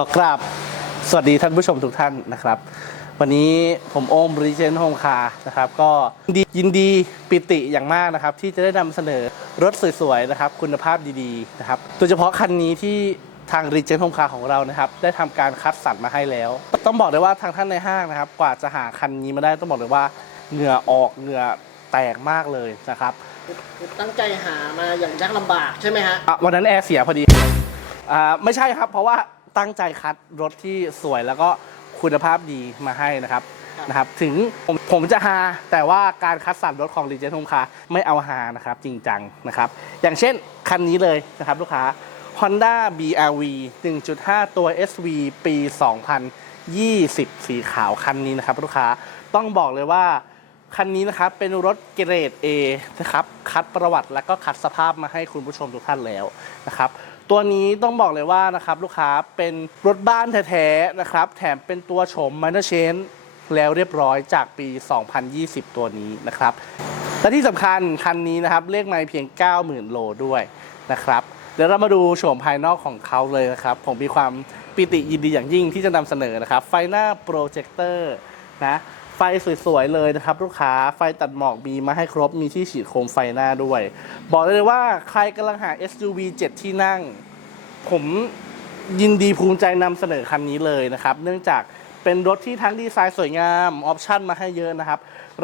ขอกราบสวัสดีท่านผู้ชมทุกท่านนะครับ วันนี้ผมโอมบริเจนโฮมคานะครับ ก็ยินดียินดีปิติอย่างมากนะครับ ที่จะได้นำเสนอรถสวยๆนะครับ คุณภาพดีๆนะครับโดยเฉพาะคันนี้ที่ทางรีเจนโฮมคาของเรานะครับ ได้ทำการคัดสรรมาให้แล้ว ต้องบอกเลยว่าทางท่านในห้างนะครับ กว่าจะหาคันนี้มาได้ต้องบอกเลยว่าเหงื่อออกเหงื่อแตกมากเลยนะครับตั้งใจหามาอย่างยากลำบากใช่ไหมฮะอะวันนั้นแอร์เสียพอดีอ่าไม่ใช่ครับเพราะว่า ตั้งใจคัดรถที่สวยแล้วก็คุณภาพดีมาให้นะครับครับนะครับ ถึงผมผมจะหาแต่ว่าการคัดสรรรถของ r e g e n t Home Car ไม่เอาหานะครับ จริงจังนะครับ อย่างเช่นคันนี้เลยนะครับลูกค้า Honda BRV 1.5 ตัว SV ปี 2020 สีขาวคันนี้นะครับลูกค้าต้องบอกเลยว่าคันนี้นะครับเป็นรถเกรด A นะครับคัดประวัติและก็คัดสภาพมาให้คุณผู้ชมทุกท่านแล้วนะครับ ตัวนี้ต้องบอกเลยว่านะครับลูกค้าเป็นรถบ้านแท้ๆนะครับ แถมเป็นตัวโฉม Minor Change แล้วเรียบร้อยจากปี 2020 ตัวนี้นะครับ และที่สำคัญคันนี้นะครับเลขไม่เพียง 90,000 โลด้วยนะครับ เดี๋ยวเรามาดูโฉมภายนอกของเขาเลยนะครับ ผมมีความปิติยินดีอย่างยิ่งที่จะนำเสนอนะครับ ไฟหน้าโปรเจคเตอร์นะ ไฟสวยๆเลยนะครับลูกค้าไฟตัดหมอกมีมาให้ครบมีที่ฉีดโคมไฟหน้าด้วย บอกเลยว่าใครกำลังหา SUV 7 ที่นั่ง ผมยินดีภูมิใจนำเสนอคันนี้เลยนะครับ เนื่องจากเป็นรถที่ทั้งดีไซน์สวยงามออปชั่นมาให้เยอะนะครับ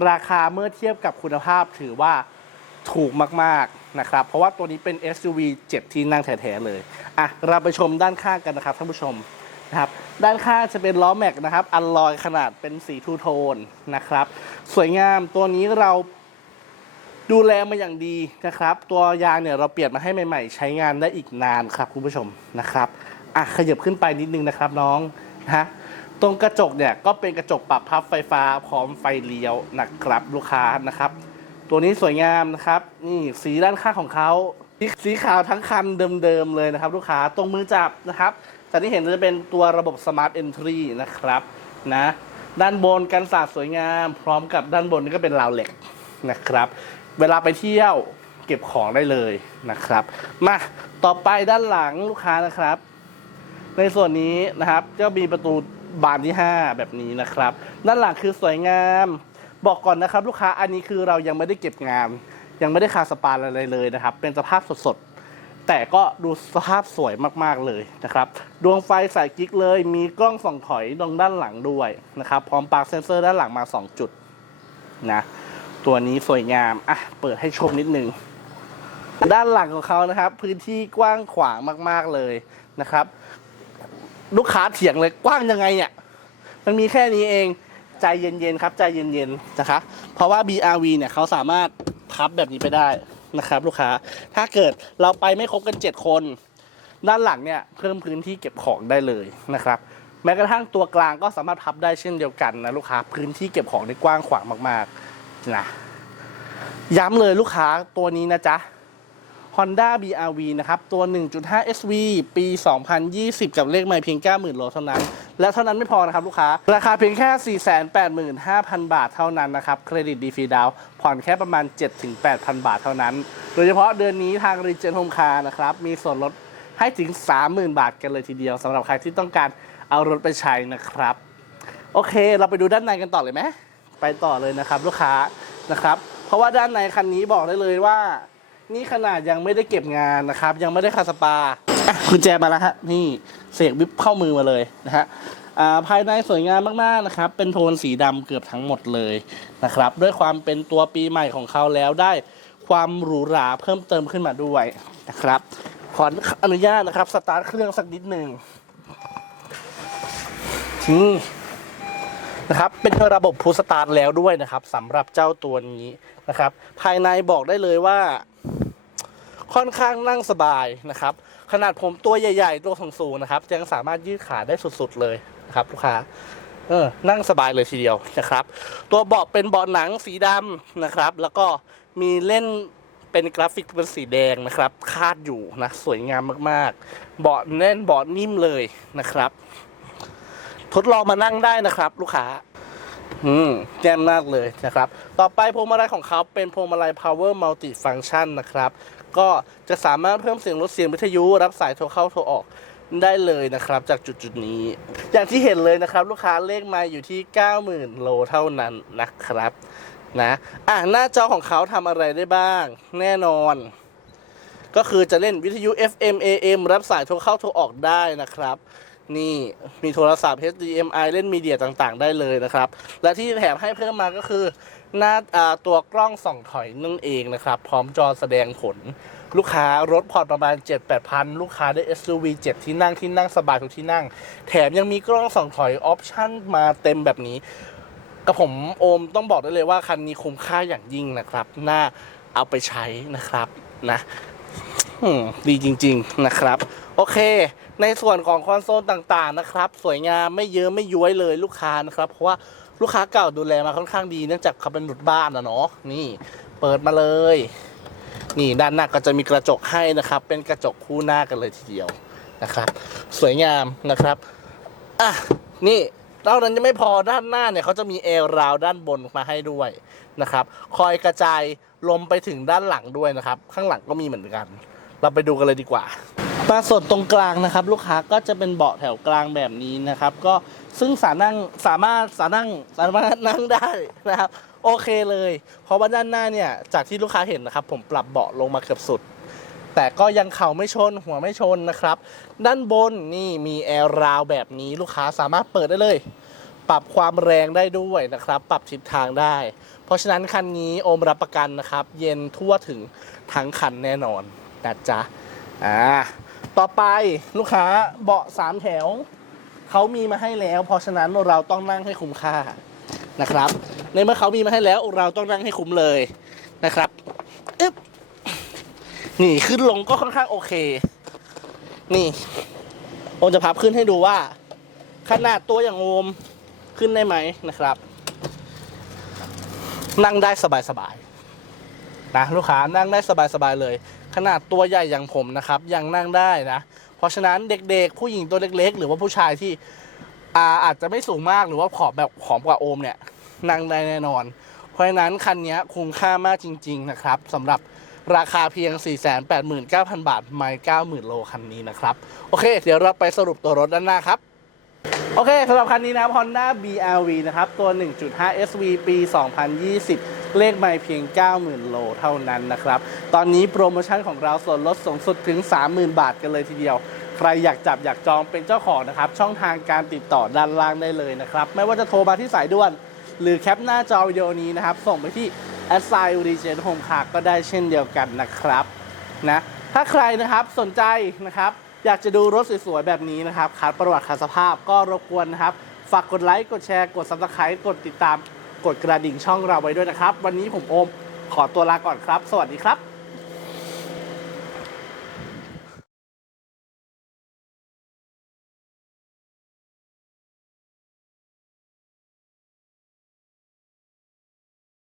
ราคาเมื่อเทียบกับคุณภาพถือว่าถูกมากๆนะครับ เพราะว่าตัวนี้เป็น SUV 7 ที่นั่งแท้ๆเลย อะ เราไปชมด้านข้างกันนะครับท่านผู้ชม นะครับ ด้านข้างจะเป็นล้อแม็กนะครับ อัลลอยขนาดเป็นสีทูโทนนะครับ สวยงามตัวนี้เราดูแลมาอย่างดีนะครับ ตัวยางเนี่ยเราเปลี่ยนมาให้ใหม่ๆ ใช้งานได้อีกนานครับคุณผู้ชมนะครับอะขยับขึ้นไปนิดนึงนะครับน้องนะฮะตรงกระจกเนี่ยก็เป็นกระจกปรับพับไฟฟ้าพร้อมไฟเลี้ยวนะครับลูกค้านะครับ ตัวนี้สวยงามนะครับนี่สีด้านข้างของเขาสีสีขาวทั้งคันเดิมๆเลยนะครับ ลูกค้าตรงมือจับนะครับ แต่ที่เห็นจะเป็นตัวระบบ Smart Entry นะครับนะด้านบนกันสาดสวยงาม พร้อมกับด้านบนนี่ก็เป็นราวเหล็กนะครับ เวลาไปเที่ยวเก็บของได้เลยนะครับ มาต่อไปด้านหลังลูกค้านะครับ ในส่วนนี้นะครับก็มีประตูบานที่ 5 แบบนี้นะครับ ด้านหลังคือสวยงาม บอกก่อนนะครับ ลูกค้าอันนี้คือเรายังไม่ได้เก็บงาน ยังไม่ได้คาสปาอะไรเลยนะครับ เป็นสภาพสดๆ แต่ก็ดูสภาพสวยมากๆเลยนะครับ ดวงไฟใส่กิ๊กเลย มีกล้องส่องถอยตรงด้านหลังด้วยนะครับ พร้อมปลั๊กเซนเซอร์ด้านหลังมา 2 จุดนะ ตัวนี้สวยงาม อะ เปิดให้ชมนิดนึง ด้านหลังของเขานะครับ พื้นที่กว้างขวางมากๆเลยนะครับ ลูกค้าเถียงเลยกว้างยังไงเนี่ย มันมีแค่นี้เอง ใจเย็นๆครับ ใจเย็นๆ นะคะ เพราะว่า BRV เนี่ยเขาสามารถพับแบบนี้ไปได้ นะครับลูกค้า ถ้าเกิดเราไปไม่ครบกัน 7 คน ด้านหลังเนี่ยเพิ่มพื้นที่เก็บของได้เลยนะครับ แม้กระทั่งตัวกลางก็สามารถพับได้เช่นเดียวกันนะลูกค้า พื้นที่เก็บของได้กว้างขวางมากๆนะย้ำเลยลูกค้าตัวนี้นะจ๊ะ Honda BRV นะครับ ตัว 1.5 SV ปี 2020 กับเลขไม่เพียง 90,000โลเท่านั้น และเท่านั้นไม่พอนะครับลูกค้า ราคาเพียงแค่ 485,000 บาทเท่านั้นนะครับ เครดิตดีฟรีดาวผ่อนแค่ประมาณ 7-8,000 บาทเท่านั้น โดยเฉพาะเดือนนี้ทาง r e g e n Home Car นะครับ มีส่วนลดให้ถึง 30,000 บาทกันเลยทีเดียวสำหรับใครที่ต้องการเอารถไปใช้นะครับ โอเค เราไปดูด้านในกันต่อเลยไหมไปต่อเลยนะครับ ลูกค้านะครับ เพราะว่าด้านในคันนี้บอกได้เลยว่า นี่ขนาดยังไม่ได้เก็บงานนะครับ ยังไม่ได้คาสปา อะกุญแจมาแล้วฮะนี่เสกวิบเข้ามือมาเลยนะฮะภายในสวยงามมากๆนะครับ เป็นโทนสีดำเกือบทั้งหมดเลยนะครับ ด้วยความเป็นตัวปีใหม่ของเขาแล้วได้ความหรูหราเพิ่มเติมขึ้นมาด้วยนะครับ ขออนุญาตนะครับสตาร์ทเครื่องสักนิดหนึ่งนี่นะครับ เป็นระบบพูสตาร์ทแล้วด้วยนะครับสำหรับเจ้าตัวนี้นะครับ ภายในบอกได้เลยว่า ค่อนข้างนั่งสบายนะครับ ขนาดผมตัวใหญ่ๆตัวสูงๆนะครับยังสามารถยืดขาได้สุดๆเลยนะครับลูกค้าเออนั่งสบายเลยทีเดียวนะครับ ตัวเบาะเป็นเบาะหนังสีดำนะครับ แล้วก็มีเล่นเป็นกราฟิกเป็นสีแดงนะครับ คาดอยู่นะสวยงามมากๆ เบาะแน่นเบาะนิ่มเลยนะครับ ทดลองมานั่งได้นะครับ ลูกค้า อืมแจ่มมากเลยนะครับ ต่อไปพวงมาลัยของเขาเป็นพวงมาลัย power multi function นะครับ ก็จะสามารถเพิ่มเสียงลดเสียงวิทยุรับสายโทรเข้าโทรออกได้เลยนะครับ จากจุดจุดนี้ อย่างที่เห็นเลยนะครับ ลูกค้าเลขมาอยู่ที่ 90,000 โลเท่านั้นนะครับนะอะหน้าจอของเขาทำอะไรได้บ้าง แน่นอน ก็คือจะเล่นวิทยุ FM AM รับสายโทรเข้าโทรออกได้นะครับ นี่มีโทรศัพท์ HDMI เล่นมีเดียต่างๆ ได้เลยนะครับ และที่แถมให้เพิ่มมาก็คือ หน้าตัวกล้องส่องถอยนั่นเองนะครับ พร้อมจอแสดงผล ลูกค้ารถผ่อนประมาณ 7-8พัน ลูกค้าได้ SUV 7 ที่นั่งที่นั่งสบายทุกที่นั่ง แถมยังมีกล้องส่องถอยออปชั่นมาเต็มแบบนี้กับผมโอมต้องบอกได้เลยว่าคันนี้คุ้มค่าอย่างยิ่งนะครับ น่าเอาไปใช้นะครับนะดีจริง ๆนะครับ โอเค ในส่วนของคอนโซลต่างๆนะครับ สวยงามไม่เยอะไม่ย้วยเลยลูกค้านะครับ เพราะว่า ลูกค้าเก่าดูแลมาค่อนข้างดีเนื่องจากเขาเป็นหลุดบ้านนะเนาะนี่เปิดมาเลย นี่ด้านหน้าก็จะมีกระจกให้นะครับ เป็นกระจกคู่หน้ากันเลยทีเดียวนะครับ สวยงามนะครับอะนี่เท่านั้นยังไม่พอด้านหน้าเนี่ยเขาจะมีแอร์ราวด้านบนมาให้ด้วยนะครับ คอยกระจายลมไปถึงด้านหลังด้วยนะครับ ข้างหลังก็มีเหมือนกัน เราไปดูกันเลยดีกว่า มาส่วนตรงกลางนะครับ ลูกค้าก็จะเป็นเบาะแถวกลางแบบนี้นะครับ ก็ซึ่งสามารถนั่งสามารถสานั่งสามารถนั่งได้นะครับ โอเคเลย เพราะว่าด้านหน้าเนี่ยจากที่ลูกค้าเห็นนะครับ ผมปรับเบาะลงมาเกือบสุด แต่ก็ยังเข่าไม่ชนหัวไม่ชนนะครับ ด้านบนนี่มีแอร์ราวแบบนี้ลูกค้าสามารถเปิดได้เลย ปรับความแรงได้ด้วยนะครับ ปรับทิศทางได้ เพราะฉะนั้นคันนี้โอมรับประกันนะครับ เย็นทั่วถึงทั้งคันแน่นอนนะจ๊ะอ่า ต่อไปลูกค้าเบาะสามแถว เขามีมาให้แล้ว เพราะฉะนั้นเราต้องนั่งให้คุ้มค่านะครับ ในเมื่อเขามีมาให้แล้วเราต้องนั่งให้คุ้มเลยนะครับอึ๊บนี่ขึ้นลงก็ค่อนข้างโอเค นี่โอมจะพับขึ้นให้ดูว่า ขนาดตัวอย่างโอมขึ้นได้ไหมนะครับ นั่งได้สบายๆนะลูกค้านั่งได้สบายๆเลย ขนาดตัวใหญ่อย่างผมนะครับ ยังนั่งได้นะ เพราะฉะนั้นเด็กๆ ผู้หญิงตัวเล็กๆ หรือว่าผู้ชายที่อาอาจจะไม่สูงมากหรือว่าผอมแบบผอมกว่าโอมเนี่ยนั่งได้แน่นอน เพราะฉะนั้นคันนี้คุ้มค่ามากจริง ๆ นะครับสำหรับราคาเพียง 489,000 บาท ไม่ 90,000 โลคันนี้นะครับ โอเค เดี๋ยวเราไปสรุปตัวรถด้านหน้าครับ โอเคสำหรับคันนี้นะ Honda BRV นะครับ ตัว 1.5 SV ปี 2020 เลขไม่เพียง 90,000 โลเท่านั้นนะครับ ตอนนี้โปรโมชั่นของเราส่วนลดสูงสุดถึง 30,000 บาทกันเลยทีเดียว ใครอยากจับอยากจองเป็นเจ้าของนะครับ ช่องทางการติดต่อด้านล่างได้เลยนะครับ ไม่ว่าจะโทรมาที่สายด่วน หรือแคปหน้าจอวิดีโอนี้นะครับ ส่งไปที่ a s i g n r e g e n Home Car ก็ได้เช่นเดียวกันนะครับนะถ้าใครนะครับสนใจนะครับอยากจะดูรถสวยๆแบบนี้นะครับคัดประวัติคัดสภาพก็รบกวนนะครับ ฝากกดไลค์ กดแชร์ กด subscribe กดติดตาม กดกระดิ่งช่องเราไว้ด้วยนะครับ วันนี้ผมโอมขอตัวลาก่อนครับ สวัสดีครับ